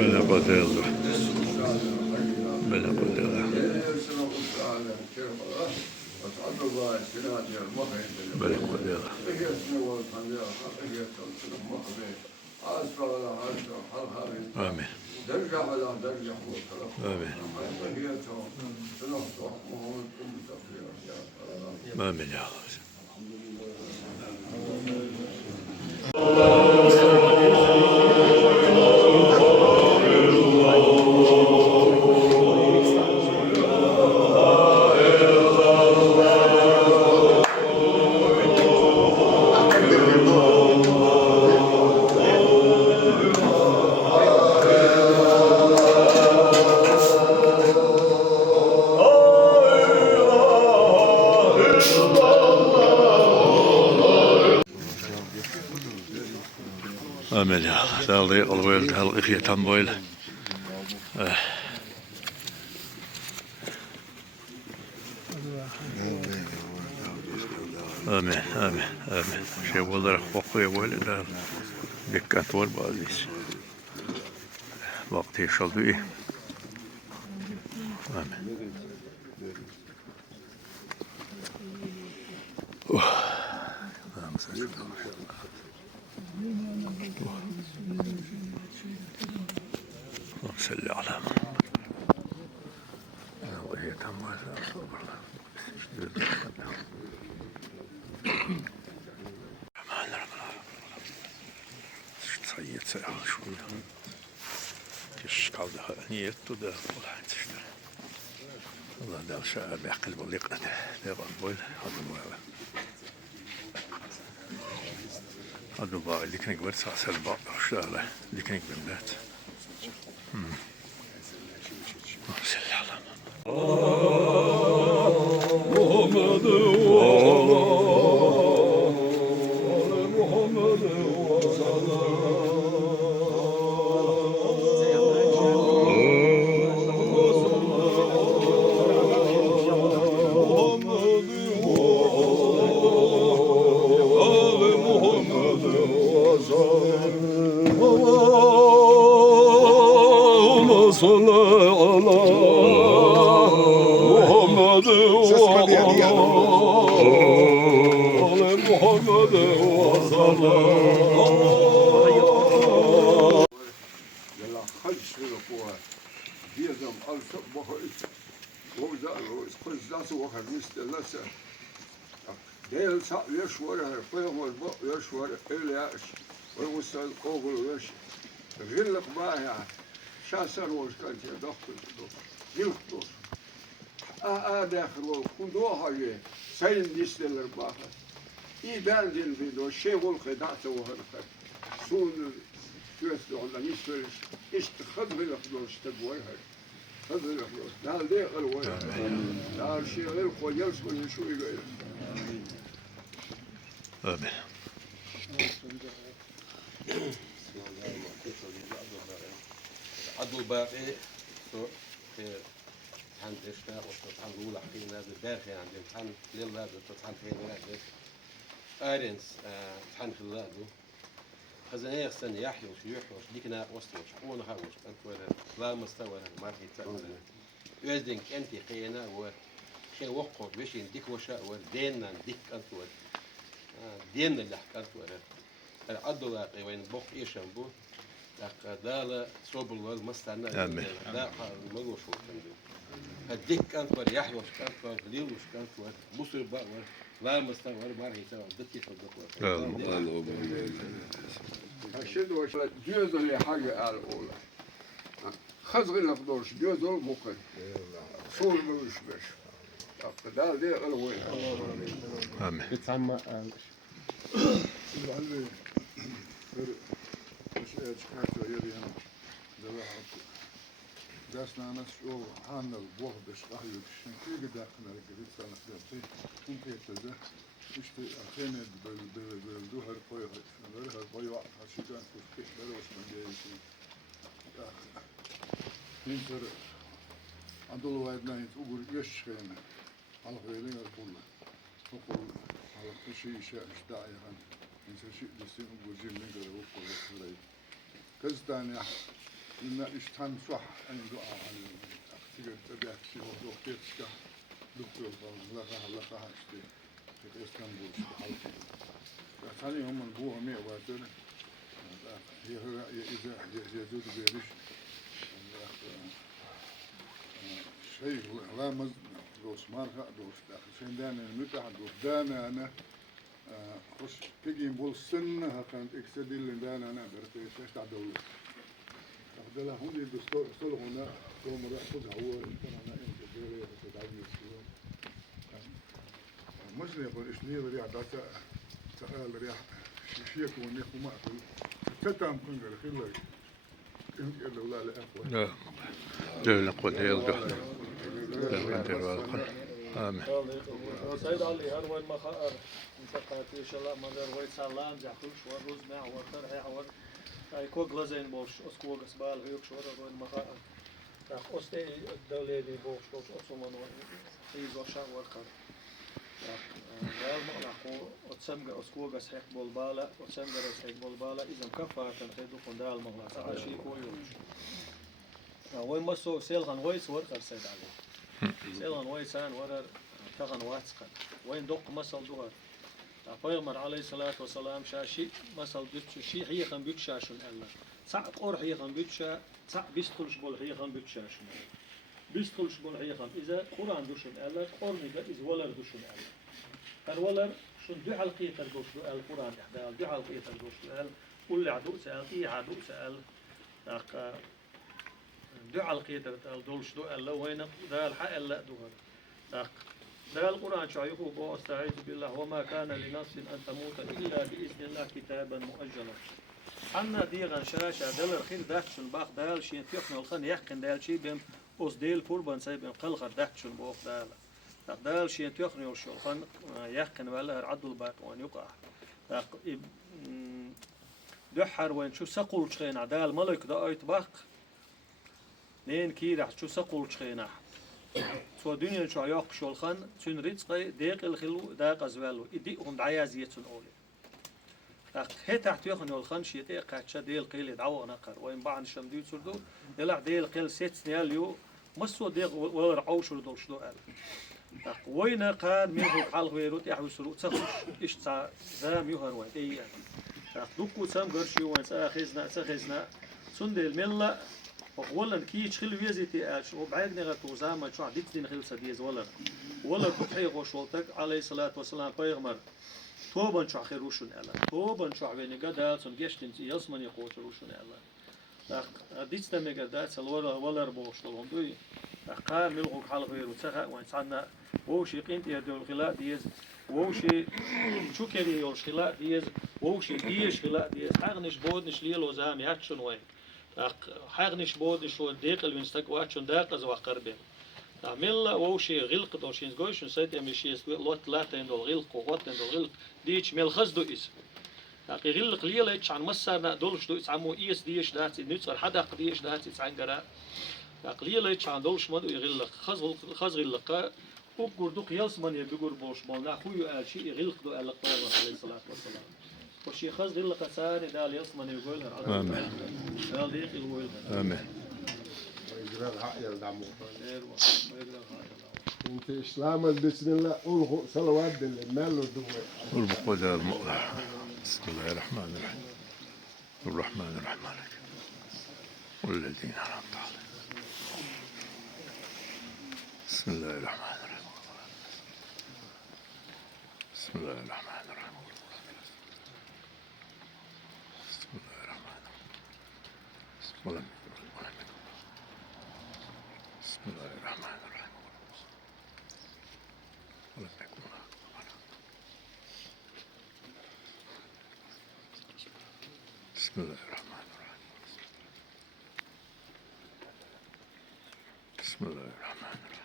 Bela Padela. Bela Padela. Bela Padela. Amin. Amin. Amin ya Allah. Amen ja, sääli alweelta halkisiä tamboilla. Amen, amen, amen. Şey olur, kokuya böyle der. Dikkat var bazı. Vakti yaşaldı iyi. Amen. صل على محمد. وهي تمام صيد ساعة شوي تشكال ده نيت وده طلع تشتري الله ده شاء بعقل بليقة ده بقول هذا ما هذا بقى اللي كان يقبل ساعة سلبا شغلة اللي كان يقبل ذات صلى على محمد Deel zat weer schweren, veel was weer schweren, Elias, we moesten kogel weer redelijk bij ja, Chasser was kan je dochter toch, heel toch. Daar gewoon goed doorgaan, zijn die stiller bakken. I ben din vid och shegol gedat och har son just och den ist خدمة الخلاص تبوي هاي خدمة الخلاص ده ده الوي ده شيء غير خيال شوي شوي غير آمين. عدو باقي في امتحان الاشتاق والامتحان الاولى حكينا هذا الداخل عند امتحان ليل هذا الامتحان في هذا ارنس امتحان خلاده خزانية السنة يحيى وشيوحوش ديكنا وسطوش قونا هاوش أنت ولا لا مستوى ما في تعمل يزدين أنت قينا وشيء وقف بيشين ديك وشاء ودينا ديك أنت ود دين اللي حكى أنت ولا العدو لاقي وين بوق إيشان بو لقى دالا صوب الله مستعنا لا ملوش هو كندو هديك أنت ود يحيى أنت ود ليلوش أنت ود بصير بقى لا مستوى ما هي تعمل دكتي في الدكتور هشد وش جوز اللي حاجة الأولى خزغ الأخضرش جوز المقل صول ملوش بش ده ده الوين آمين. بتسمى Dasna nas o hanal bohdaş ahyu çünkü gidakna gidip sana yaptı. Çünkü teze işte atene böyle her koyu her koyu haşidan kuşlar olsun diye şey. Binter Anadolu vaydına hiç ubur yaşayana. Allah verin Allah. Okul Allah kışı işe işte ayağın. İnsan şu desin ubur cimri göre okul sırayı. Kız tane لنا إشتان صح أن دعاء على أختي تبعت شيء وقتك دكتور لقاها اشتي في اسطنبول حالتي ثاني هم البوها مية واتر هي إذا يزود بيرش شيء رامز دوس مارها دوس داخل شين دانا المتاح دوس دانا أنا خش تيجي نقول سنها كانت إكسديل دانا أنا برتي تشتع دولة أخذلها هم الدستور صلوا هنا قوم راح خذها هو أنا أنت جوري تدعي السيوم مش يقول إيش ليه ريح داتا سأل ريح شيء كون يخو ما أقول تتام كنجر خير إنك إلا ولا لأخوة لا لا نقول يلقى آمين سيد علي هروين مخاطر مسقط إن شاء الله ما دروي سلام جاكل شو روز مع وتر هي حوار أي كوج لازين بوش أسكوج أسبال هيك شو روين مخاطر راح أستي الدولة دي بوش بوش أسومن وحيز وشاء وركر راح مقلقو أتسمع أسكوج أسحق بالبالة أتسمع أسحق بالبالة إذا كفى تنخدو قندال مغلا سعشي كويوش وين مسو سيلغن ويس وركر سيد علي سيلغن ويسان ورر تغن واتسقن وين دق مسل دوهر پیغمبر علیه الصلاة والسلام شاشي مسل بيت شي هي خم بيت شاشن الله صع قر هي خم بيت شا صع بيستخلش بول هي خم بيت شاشن بيستخلش بول هي خم إذا قرآن دوشن الله قرني ده إذا ولر دوشن الله فالولر شن دو حلقية تردوش دو القرآن إحدى دو حلقية تردوش دو كل عدو سأل إيه عدو سأل دو حلقية تردوش دو الله وين ده الحق الله دوهر ده القرآن شايفه واستعيذ بالله وما كان لنفس أن تموت إلا بإذن الله كتابا مؤجلا حنا ديغان شاشة دل الخير داكشن باخ دال شين تيخن الخن يحكن دال شي بهم أوس ديل فوربان سايبهم قلخر داكشن بوخ دال شين تيخن يوشو الخن يحكن ولا عدل باك وان يقع دحر وين شو سقول شخين عدال ملك دا ايت باق نين كيرح شو سقول شخينه سو دنيا شو ياق شولخان سن رزقي ديق الخلو داق ازوالو ادي هم دعيازيتون اولي هي تحت يخن يولخان شيتي قاتشا ديل قيل دعو نقر وين بعد شمديو سردو يلع ديل قيل سيت سنياليو مسو ديق ولا عوش ردول شدو قال وين قال منه حال غيروت يحوي سرو تخش ايش تاع زام يهر وين اي دوكو سام قرشي وين ساخزنا سندل مله ولا كيش خل فيزيتي اش وبعد نغتو زعما شو عديت دين خل سديز ولا تحيي غشولتك عليه الصلاه والسلام پیغمبر توبن شو خيروشن الله توبن شو بين قدات سنجشتن يسمن يقوتروشن الله عديت تم قدات ولا ربوشلهم دوي قام ملغو حال غير وتخا وين صعنا وشي قينت يدو الخلاء ديز وشي شو كري يوش خلاء ديز وشي ديش خلاء ديز حقنش بودنش ليلو زام ياتشن وين حقنش بودش وديق الوينستك واتشون داق زوا قربين عمل وشي غلق دوشين زغوش سيت امشيس لوت لاتين دول غلق ووتن دول غلق ديش مل خزدو اس اقي غلق ليله اتش عن مسار دولش دو اسعمو اس ديش داتي نصر حدق ديش داتي عنقرا ليله اتش عن دولش مدو يغلق خز غلق وقردوق يلسمن يبقر بوش مالنا خويو قال شيء يغلق دو قال عليه الصلاه والسلام وشي خز غلق ساري دال يلسمن يقول آمين دال ديق يقول آمين انت اسلام بسم الله قول صلوات بالمال والدواء والبقود بسم الله الرحمن الرحيم الرحمن الرحمن والذين أنعمت عليهم بسم الله الرحمن الرحيم بسم الله الرحمن الرحيم بسم الله الرحمن الرحيم بسم الله الرحمن الرحيم ولم يكن بسم الله الرحمن الرحيم بسم الله الرحمن الرحيم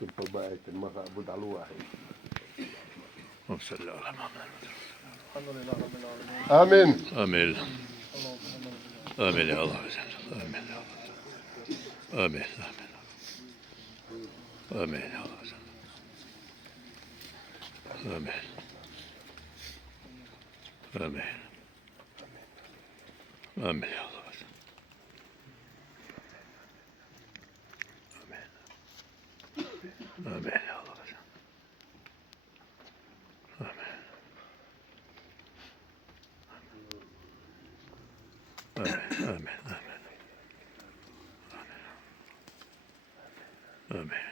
كنت بقيت المغرب على الواحد. وصلى على محمد. الحمد لله رب العالمين. آمين. آمين. اللهم آمين يا الله. آمين يا الله. آمين. آمين يا الله. آمين. آمين. آمين يا الله. آمين يا الله. آمين. آمين.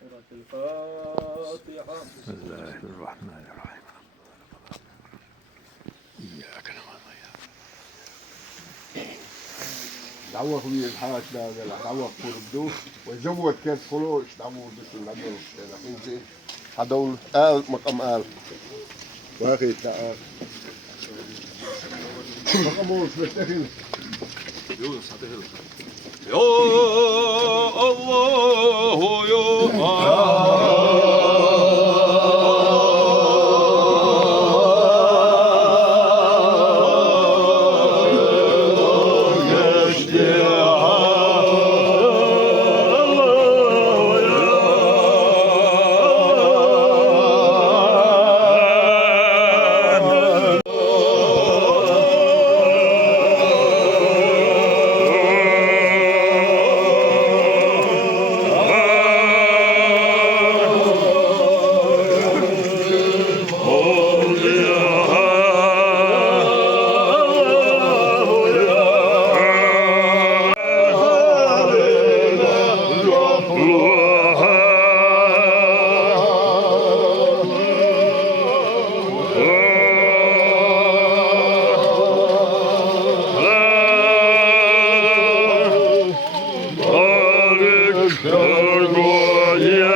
سورة الفاتحة. بسم الله الرحمن الرحيم. إياك نعبد وإياك دعوة في الحاج دعوة كردو وزود كانت فلوس دعوة بس النبي انت هدول مقام واخي تعال مقاموش بتاكل يا الله يا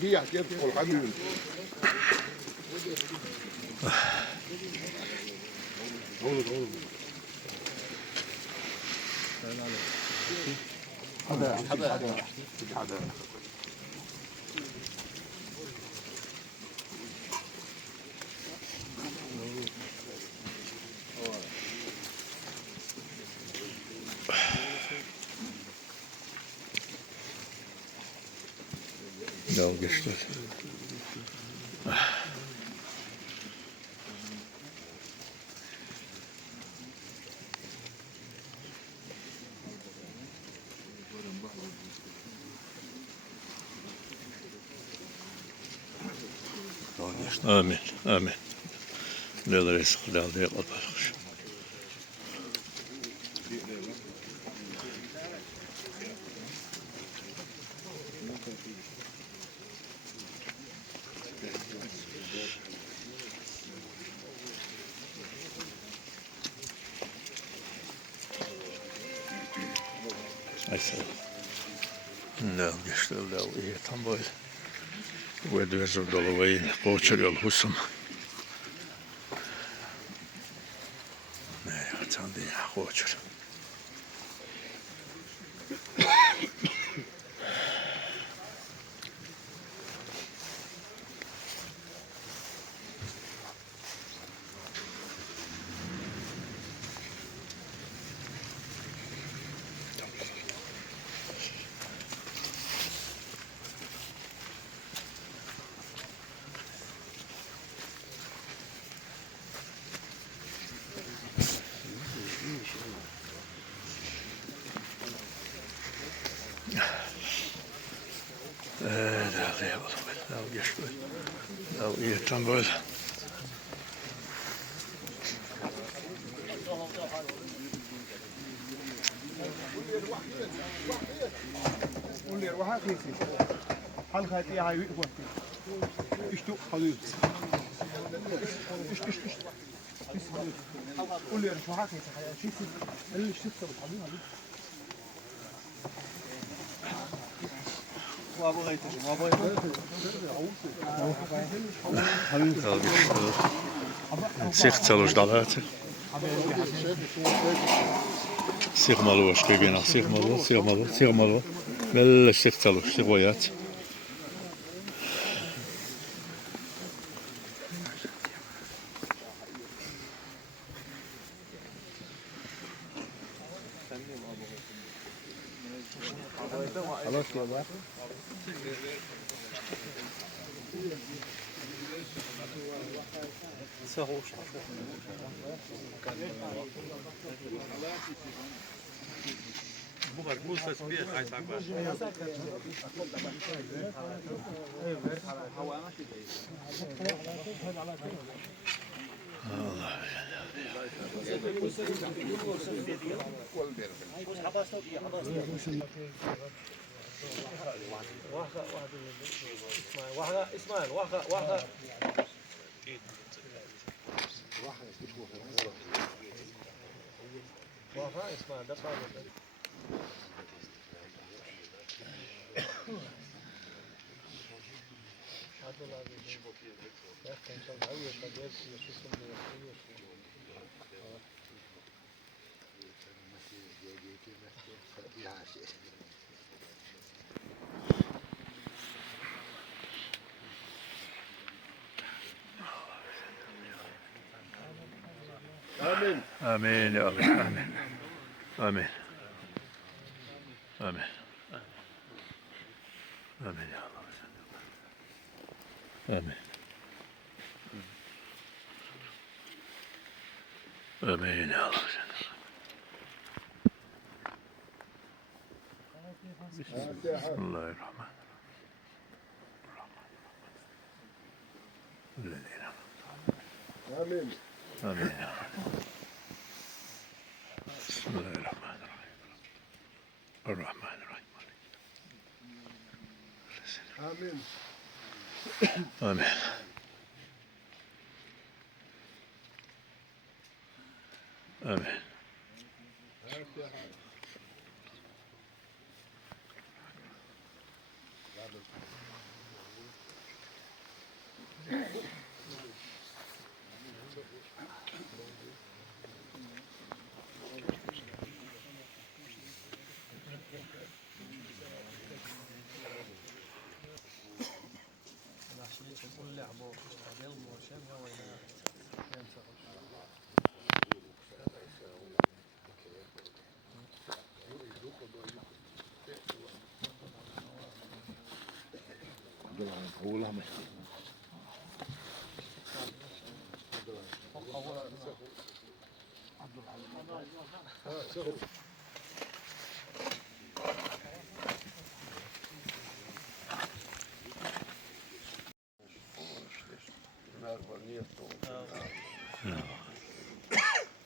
دي حكيت الحبيب لو قشطة. آمين آمين. لا رزق لا ضيق البرخش. لا قشطة لا إيه تنبول. ويدو يزرد الوين قوتشر الحسم. لا يعتندي قوتشر. يشوي أو يتنبول قولي روحك يسي حلقة ايه هاي وقفت اشتو حدود قولي روحك يسي شو اللي اشتو بالحدود وابو غيتش وابو سيخ تلوش دلاتي سيخ مالو اشكي بينا سيخ مالو بل سيخ تلوش سيخ ويات خلاص يا بابا اسماعيل واحد اسماعيل ده صار آمين آمين يا الله آمين آمين آمين آمين يا الله آمين آمين يا الله بسم الله الرحمن الذين آمين آمين يا الله بسم الله الرحمن الرحيم آمين آمين آمين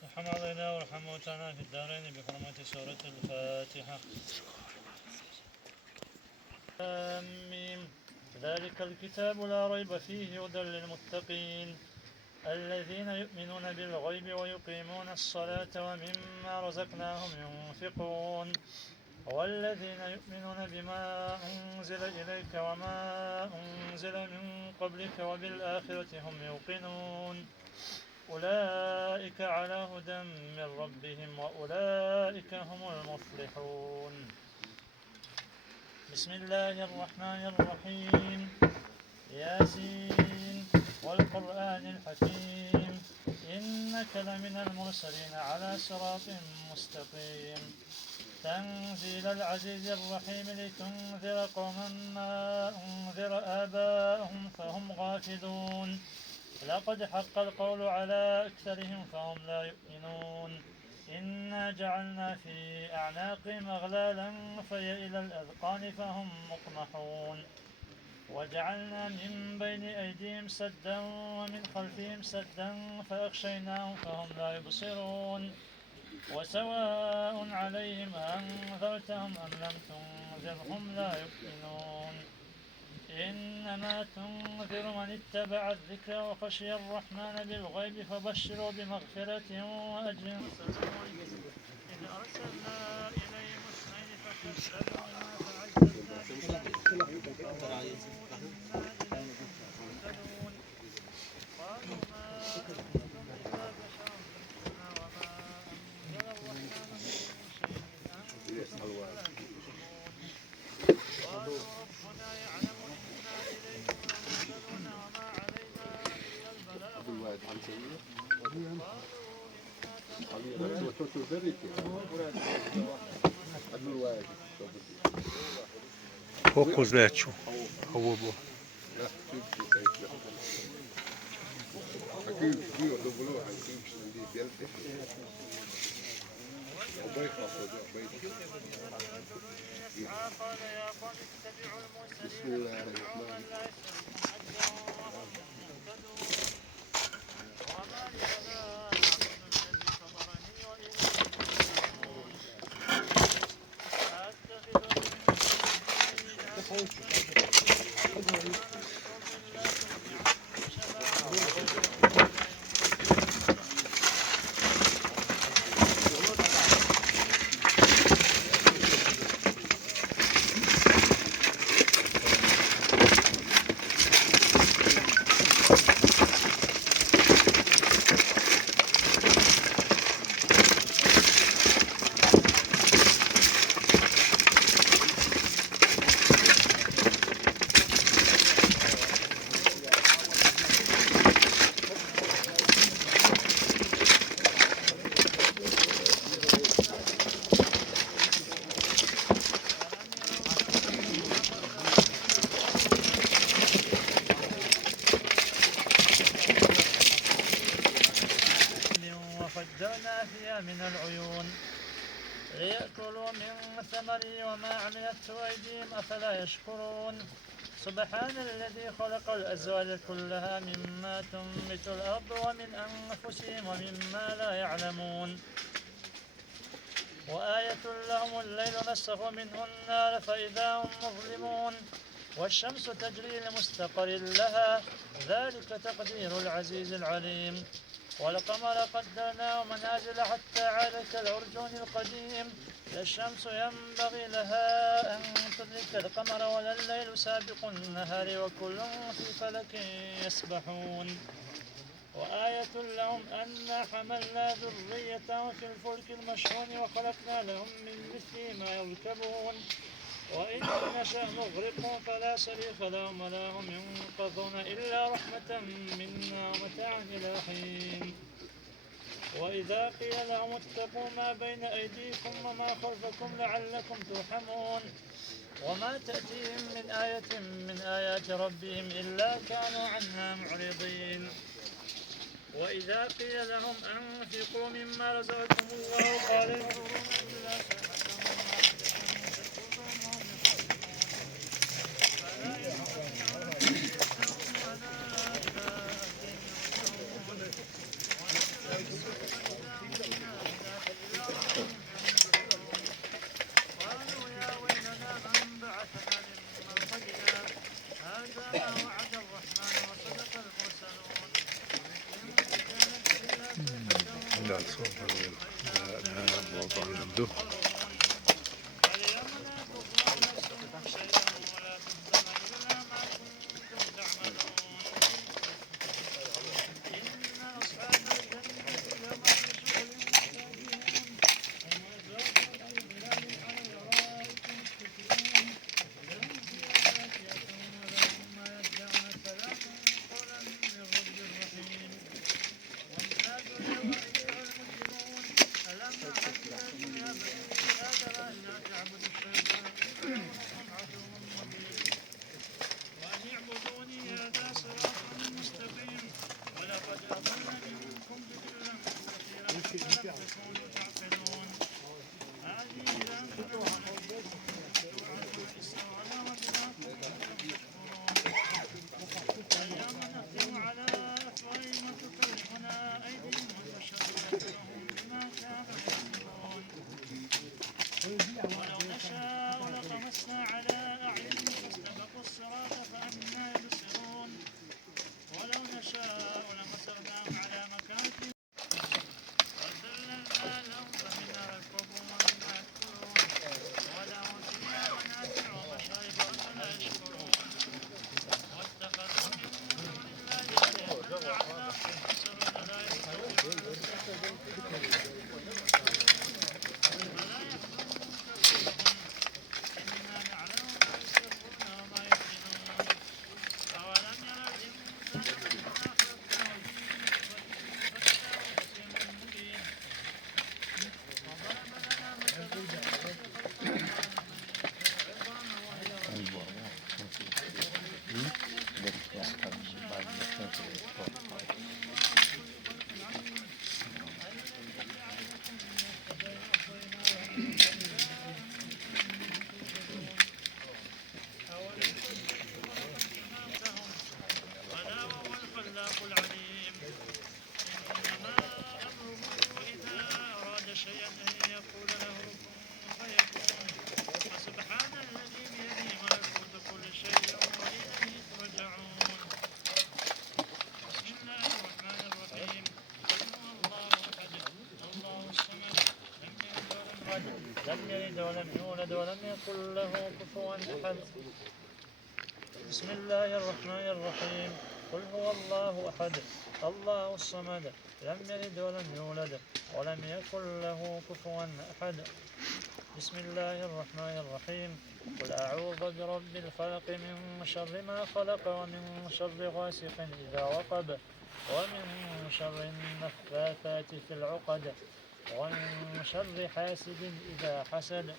ارحم علينا وارحم موتانا في الدارين بحرمة سورة الفاتحة. آمين. ذلك الكتاب لا ريب فيه هدى للمتقين الذين يؤمنون بالغيب ويقيمون الصلاة ومما رزقناهم ينفقون والذين يؤمنون بما أنزل إليك وما أنزل من قبلك وبالآخرة هم يوقنون أولئك على هدى من ربهم وأولئك هم المفلحون. بسم الله الرحمن الرحيم. ياسين والقرآن الحكيم إنك لمن المرسلين على صراط مستقيم تنزيل العزيز الرحيم لتنذر قوما ما أنذر آباءهم فهم غافلون لقد حق القول على أكثرهم فهم لا يؤمنون إنا جعلنا في أعناقهم أغلالا فهي إلى الأذقان فهم مقمحون وجعلنا من بين أيديهم سدا ومن خلفهم سدا فأغشيناهم فهم لا يبصرون وسواء عليهم أنذرتهم أم لم تنذرهم لا يؤمنون إنما تنذر من اتبع الذكر وخشي الرحمن بالغيب فبشروا بمغفرة وأجر إذ أرسلنا إليهم اثنين فكذبوهما فعززنا قالوا ما أنتم إلا بشر مثلنا وما أنزل الرحمن من شيء أنتم ولا تشركون قالوا ربنا يعلم إنا إليكم لمرسلون وما علينا إلا البلاغ Koliko zleću ovo bo. قال يا قوم اتبعوا المرسلين قوما لا يسألون أجرا وهم مهتدون وما لي لا أعبد الذي فطرني وإليه ترجعون أتخذ من دونه وفجرنا فيها من العيون ليأكلوا من ثمره وما عملته أيديهم أفلا يشكرون سبحان الذي خلق الأزواج كلها مما تنبت الأرض ومن أنفسهم ومما لا يعلمون وآية لهم الليل نسخ منه النار فإذا هم مظلمون والشمس تجري لمستقر لها ذلك تقدير العزيز العليم والقمر قدرناه منازل حتى عاد كالعرجون القديم لا الشمس ينبغي لها أن تدرك القمر ولا الليل سابق النهار وكل في فلك يسبحون وآية لهم أنا حملنا ذريتهم في الفلك المشحون وخلقنا لهم من مثله ما يركبون وإن نشأ نغرقهم فلا صريخ لهم ولا هم ينقذون إلا رحمة منا ومتاعا إلى حين وإذا قيل لهم اتقوا ما بين أيديكم وما خلفكم لعلكم ترحمون وما تأتيهم من آية من آيات ربهم إلا كانوا عنها معرضين وإذا قيل لهم أنفقوا مما رزقكم الله قال ينظرون إلا قالوا يا ويلنا من بعثنا من مرقدنا هذا ما وعد الرحمن وصدق المرسلون لا صوت لا موضوع عنده اليوم لا تظلم نفس شيئا ولا تجزون إلا ما كنتم تعملون إن أصحاب الجنة اليوم في شغل فاكهون هم أزواج أي ظلال على الأرائك متكئون لهم فيها فاكهة ولهم ما يدعون سلام قولا من رب رحيم وامتازوا اليوم أيها المجرمون ألم أعهد إليكم يا بني آدم ألا تعبدوا الشيطان إنه عدو مبين وأن اعبدوني هذا صراط مستقيم ولقد أضل منكم جبلا كثيرا فلم تكونوا تعقلون هذه جهنم التي توعدون إسرارا وبما كنتم تكفرون يقول له كن فيكون وسبحان الذي بيده ملكوت كل شيء وإليه ترجعون. بسم الله الرحمن الرحيم. قل هو الله أحد الله الصمد لم يلد ولم يولد ولم يكن له كفوا أحد. بسم الله الرحمن الرحيم. قل هو الله أحد الله الصمد لم يلد ولم يولد ولم يكن له كفوا أحد. بسم الله الرحمن الرحيم. قل أعوذ برب الفلق من شر ما خلق ومن شر غاسق إذا وقب ومن شر النفاثات في العقد ومن شر حاسد إذا حسد.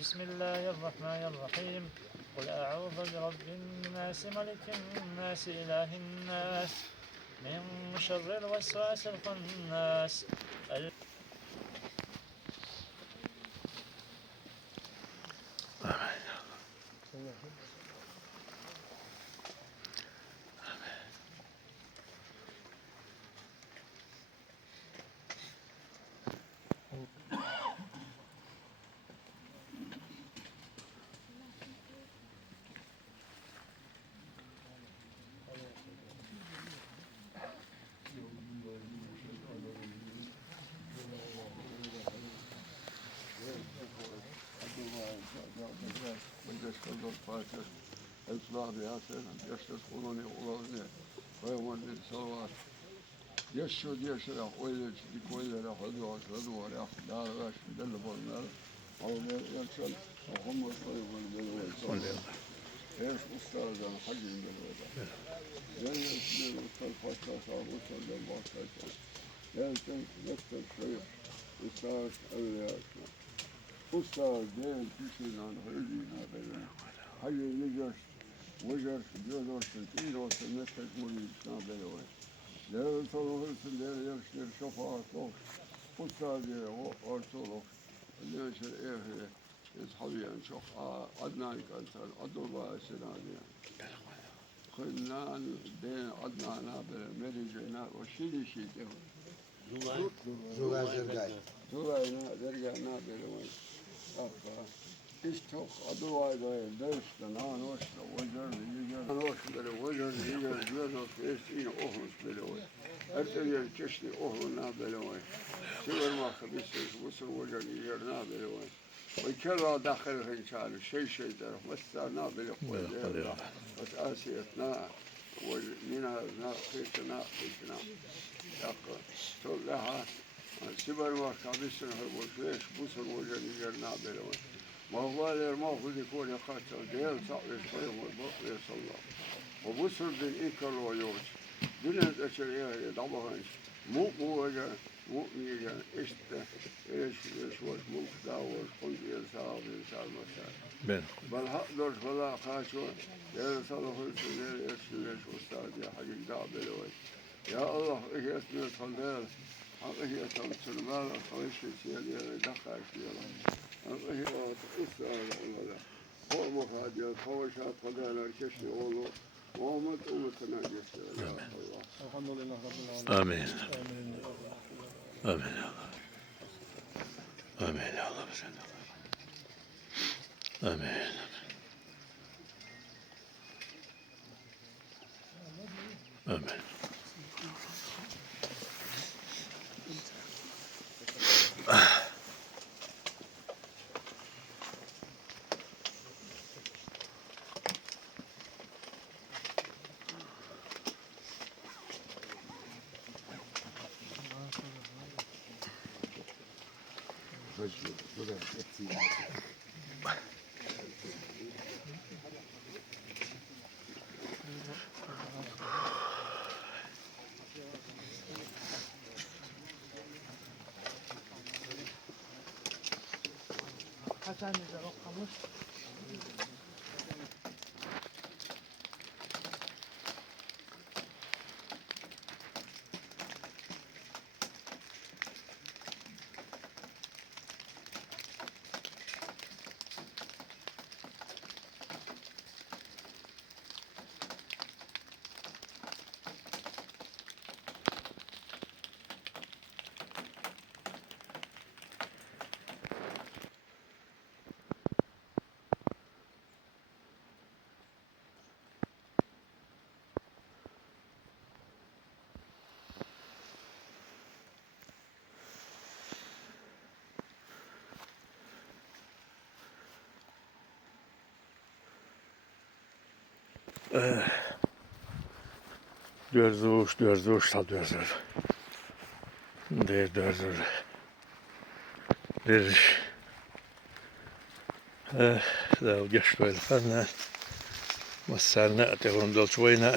بسم الله الرحمن الرحيم. قل أعوذ برب الناس ملك الناس إله الناس من شر الوسواس الخناس. اطلع بياسر يشتد قولوني قولوني ويوم للصلوات يشهد يشرح ويلج ديكويل راح يدوع يدوع راح دار راش يدل بالنار أو يرسل وهم الطيب والجلوة ايش أستاذ أنا حق الجلوة يعني يسمين أستاذ فاشا صار أستاذ الباشا يعني يكتب شيء أستاذ الياسر أستاذ دين كيشين عن غيرنا بينا حي نجش وجرش بيودرش تيروس النتج مريضنا بيوي لا يصلون في الليل يرشر شفاعة أستاذ أرسلوك ليش إيه يصحبي أن شخ عدنان كنتر عدوا سنانيا خلنا دين عدنانا بالمريجنا وشيلي شيء زوجنا درجنا بالوين إشتوك أدوار درس تنان وشلا وجر يجر وشلا وجر يجر جوزك إستين أهرس بلوي أرتجل كشني أهرنا بلوي سوى ما خبيث وصل وجر يجرنا بلوي ويكرر داخل إنسان شيء ترى مسنا بلوي بس آسيتنا ومنها خيشنا يقول تولها سوى ما خبيث وصل وصل وجر يجرنا بلوي ما هو الموقف يكون يقاتل ديال صعب يصير والبق يصلى وبصر بالإيكل ويوش دون الأشياء يضعبها مو وجه مو ميجا إيش وش مقدا وش قلت يسار مسار بل هقدر فلا خاشوا يا صلى السنين إيش أستاذ يا حقيق دعبل يا الله إيه اسمه خلال حقيقة تمثل خليش يا دخل هي أستاذ الله هو مخادع خوشات خدانا كشني أولو وهم أمتنا جسد الله الحمد لله رب العالمين. آمين آمين يا الله آمين يا الله آمين آمين حسن إذا رقمش Dörzuş, tal dörzuş. Dörzuş. لو جش شوي الخلنا مسالنا تقولون دول شوينا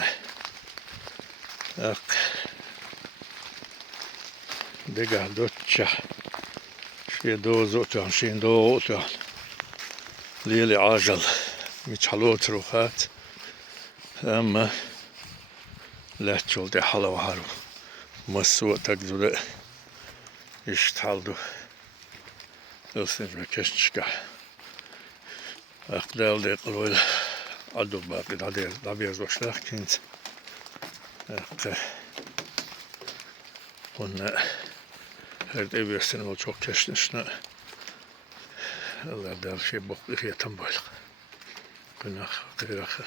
دقة دوتشا شي دوزوتان شين دوتان ليلي عاجل ميتحلوت روخات أما لا تشول دي حلو هارو مسوء تقدر يشتحلدو يصير مكششكا أقدال دي قلويل عدو باقي دابير زوشلاخ كنت قلنا هرد ايبيرسن و çok keşnişne Allah der şey bok bir yetem böyle günah kıyrak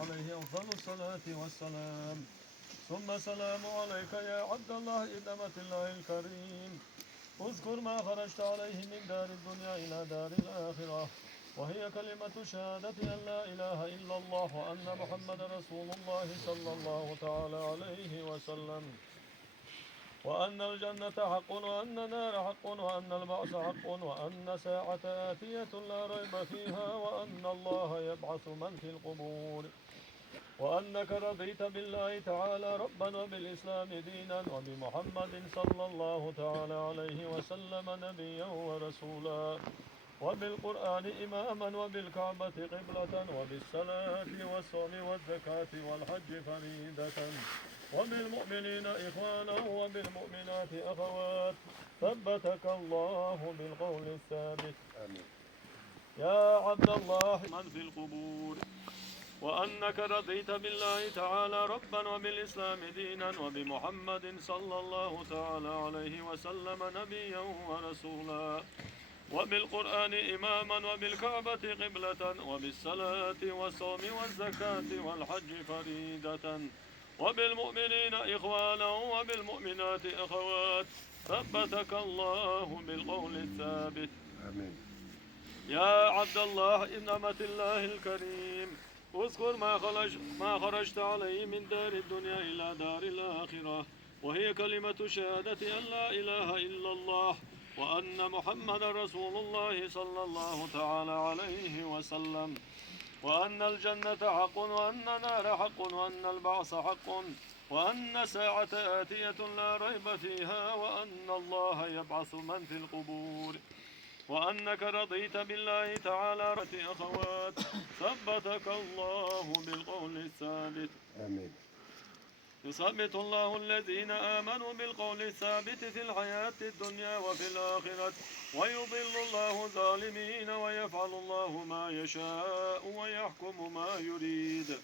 عليه أفضل الصلاة والسلام ثم السلام عليك يا عبد الله إنمة الله الكريم اذكر ما خرجت عليه من دار الدنيا إلى دار الآخرة وهي كلمة شهادة أن لا إله إلا الله وأن محمد رسول الله صلى الله تعالى عليه وسلم وأن الجنة حق وأن النار حق وأن البعث حق وأن ساعة آتية لا ريب فيها وأن الله يبعث من في القبور وأنك رضيت بالله تعالى ربا وبالإسلام دينا وبمحمد صلى الله تعالى عليه وسلم نبيا ورسولا وبالقرآن إماما وبالكعبة قبلة وبالصلاة والصوم والزكاة والحج فريدة وبالمؤمنين إخوانا وبالمؤمنات أخوات ثبتك الله بالقول الثابت آمين. يا عبد الله من في القبور وأنك رضيت بالله تعالى ربا وبالإسلام دينا وبمحمد صلى الله تعالى عليه وسلم نبيا ورسولا وبالقرآن إماما وبالكعبة قبلة وبالصلاة والصوم والزكاة والحج فريدة وبالمؤمنين إخوانا وبالمؤمنات أخوات ثبتك الله بالقول الثابت آمين. يا عبد الله إنمة الله الكريم اذكر ما خرجت عليه من دار الدنيا إلى دار الآخرة وهي كلمة شهادة أن لا إله إلا الله وأن محمد رسول الله صلى الله تعالى عليه وسلم وأن الجنة حق وأن النار حق وأن البعث حق وأن ساعة آتية لا ريب فيها وأن الله يبعث من في القبور وأنك رضيت بالله تعالى أخوات ثبتك الله بالقول الثابت آمين. يثبت الله الذين آمنوا بالقول الثابت في الحياة الدنيا وفي الآخرة ويضل الله الظالمين ويفعل الله ما يشاء ويحكم ما يريد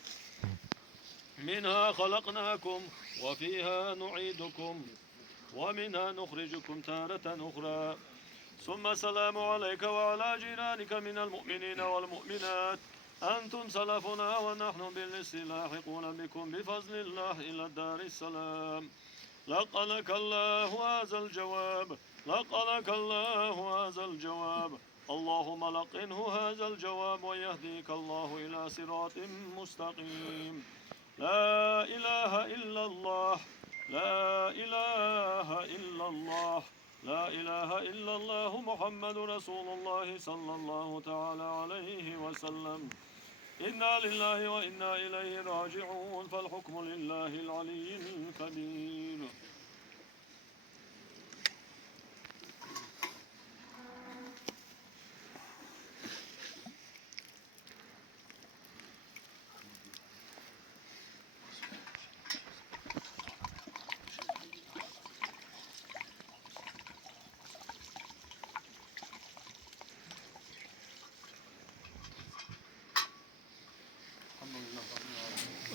منها خلقناكم وفيها نعيدكم ومنها نخرجكم تارة أخرى ثم السلام عليك وعلى جيرانك من المؤمنين والمؤمنات أنتم سلفنا ونحن بالسلاحقون بكم بفضل الله إلى الدار السلام لقنك الله هذا الجواب لقنك الله هذا الجواب اللهم لقنه هذا الجواب ويهديك الله إلى صراط مستقيم لا إله إلا الله لا إله إلا الله لا إله إلا الله محمد رسول الله صلى الله تعالى عليه وسلم إنا لله وإنا إليه راجعون فالحكم لله العلي الكبير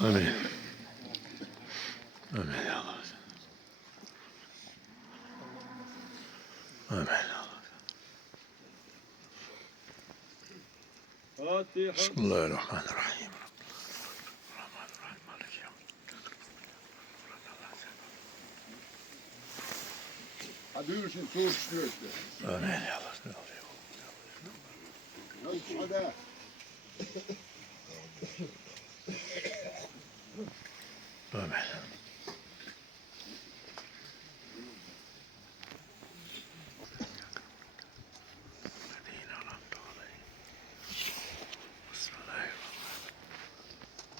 آمين آمين يا الله آمين بسم الله الرحمن الرحيم الرحمن الرحيم مالك يوم Hadi yürüsün, soğuk çıkıyor işte. آمين يا الله Hadi. آمين الذين أنعمت عليهم بسم الله الرحمن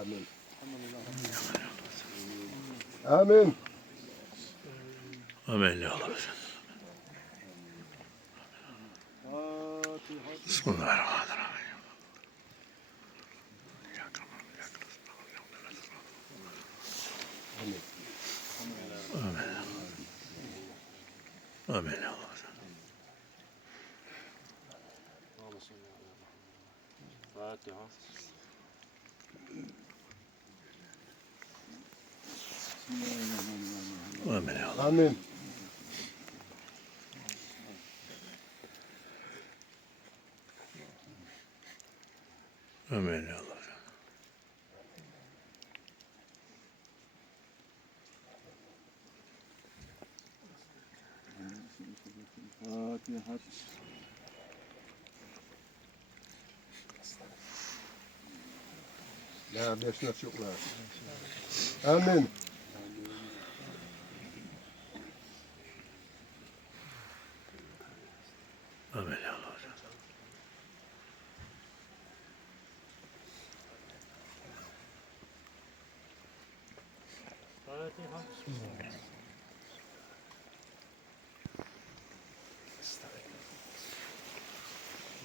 آمين آمين آمين يا الله بسم الله الرحمن الرحيم آمين آمين يا الله فاتحة آمين يا الله آمين آمين يا الله Fatiha. لا ليش نفس شغلها آمين آمين يا الله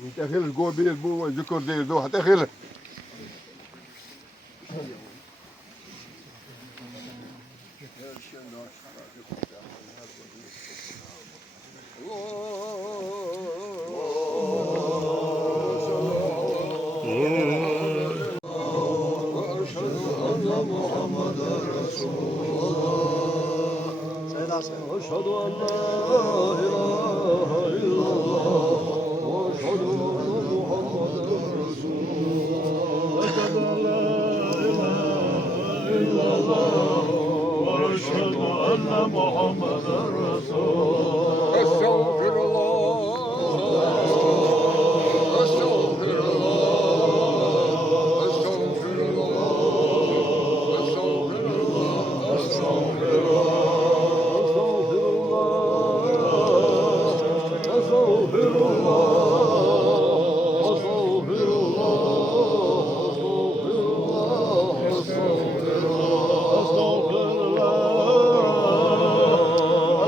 انت اخير الجو بين البو ذكر دير دو هتاخر أشهد أن لا إله إلا الله وأشهد أن محمدا رسول الله أشهد أن لا إله إلا الله وأشهد أن محمدا رسول الله أستغفر الله أستغفر الله أستغفر الله أستغفر الله أستغفر الله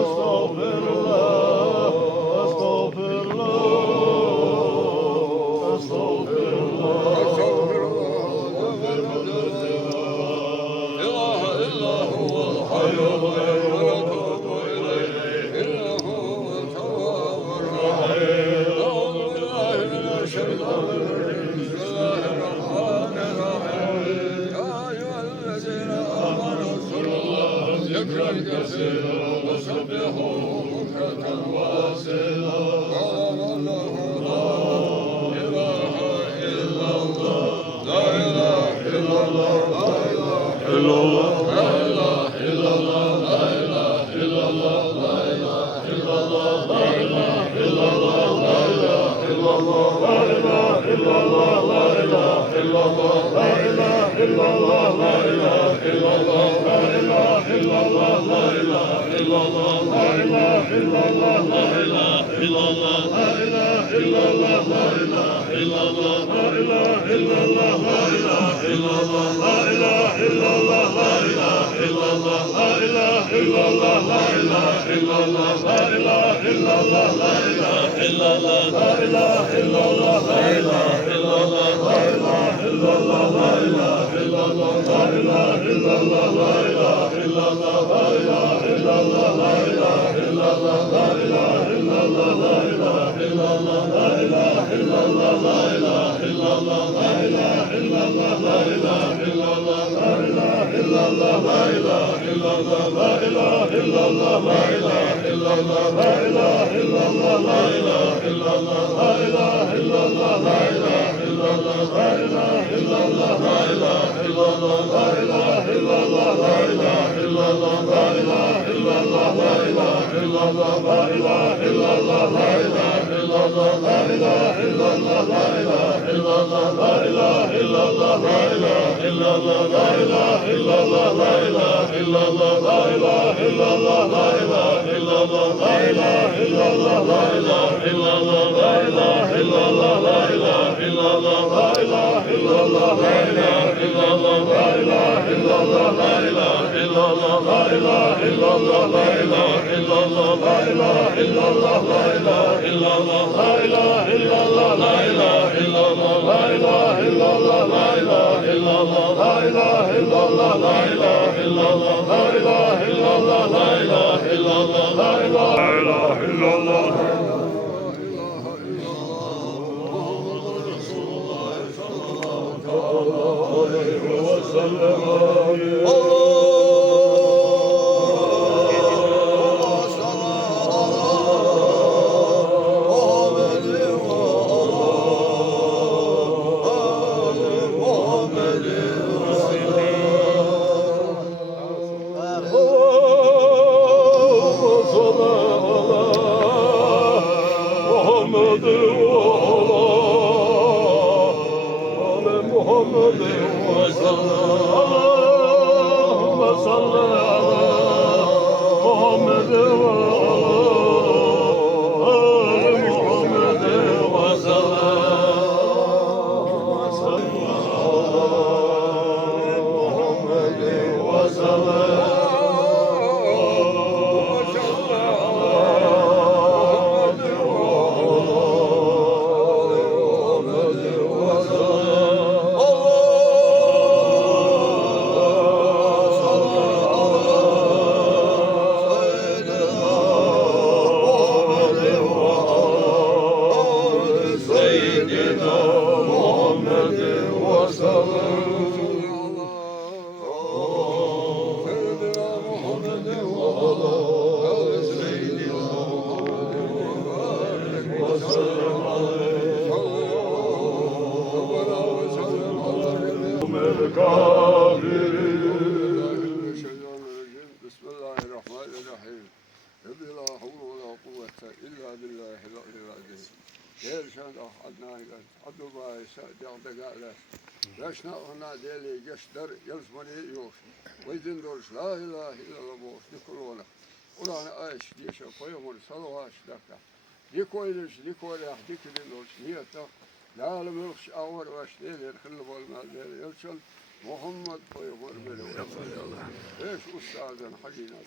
محمد فيغفر بله ايش استاذنا حقينا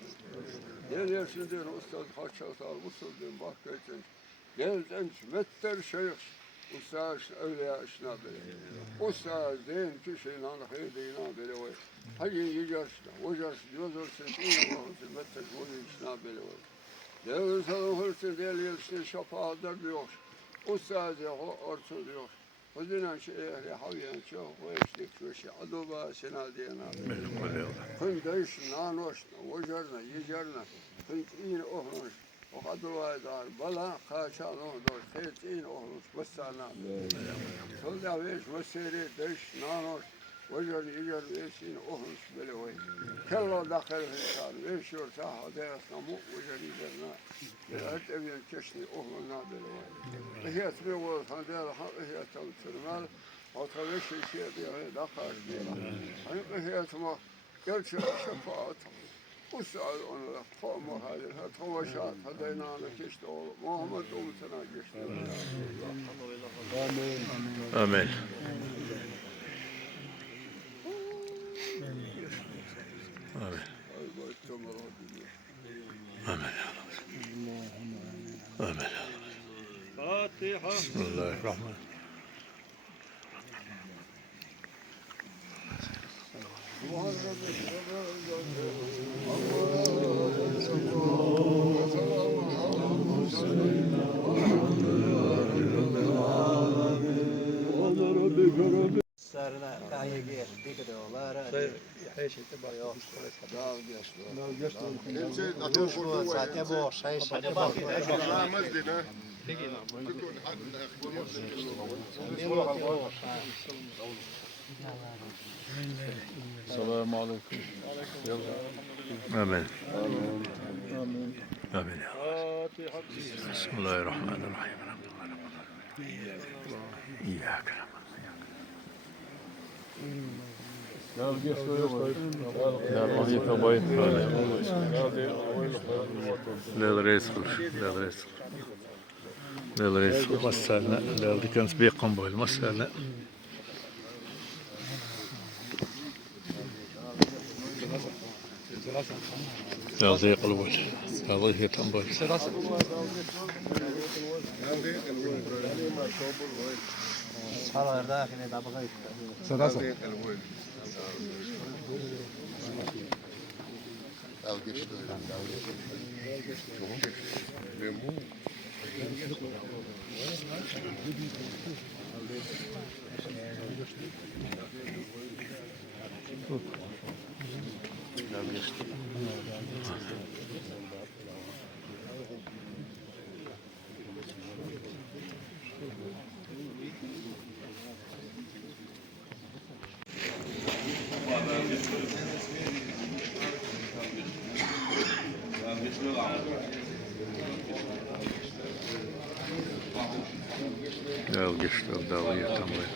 قال يا سيدنا استاذ خشوت المسلم باكيتن قلت انت متر شيخ استاذ اولياء الشنابله استاذ دين كشين انا خيدينا بلوي حقي يجرسنا وجرس جوزر سنتين وهو متر ولي الشنابله قال سلام هرسن ديال يلسن شفاعه دربيوش استاذ يا ارسل يوش ودنا شيء حويا شو ويشتك وش عدوبا سنادينا بالكل كنت ايش نانوش وجرنا يجرنا كنت إين أهلوش وقدوا دار بلا خاشانون دور خيت إين أهلوش بس أنا كل ده ويش وسيري دش نانوش وجر يجر ويش إين أهلوش بلوي كله داخل الإنسان ويش يرتاح وديس نمو وجر يجرنا لأت أبين كشني أهلنا بلوي هي تبيو خندير هي تمثل وتغيش الشيء بيه دخل بيه هي تما يرجع شفاعتهم وسأل أن قوم هذه الهوشات هدينا لك يشتغل محمد أمتنا يشتغل آمين آمين آمين آمين فاتحة. بسم الله الرحمن صارنا كاي جيش ديكده والله طيب يحيش تبع ساعتين بو شاي ساعتين بو السلام عليكم. آمين آمين يا الله. بسم الله الرحمن الرحيم الحمد لله رب العالمين إياك نعبد للرئيس مسألنا اللي كان سبيقهم به المسألة يا زي قلبك يا ضيف تنبل صار داخل يبقى بغيت سلاسة. يا القشطة الداوية تنبل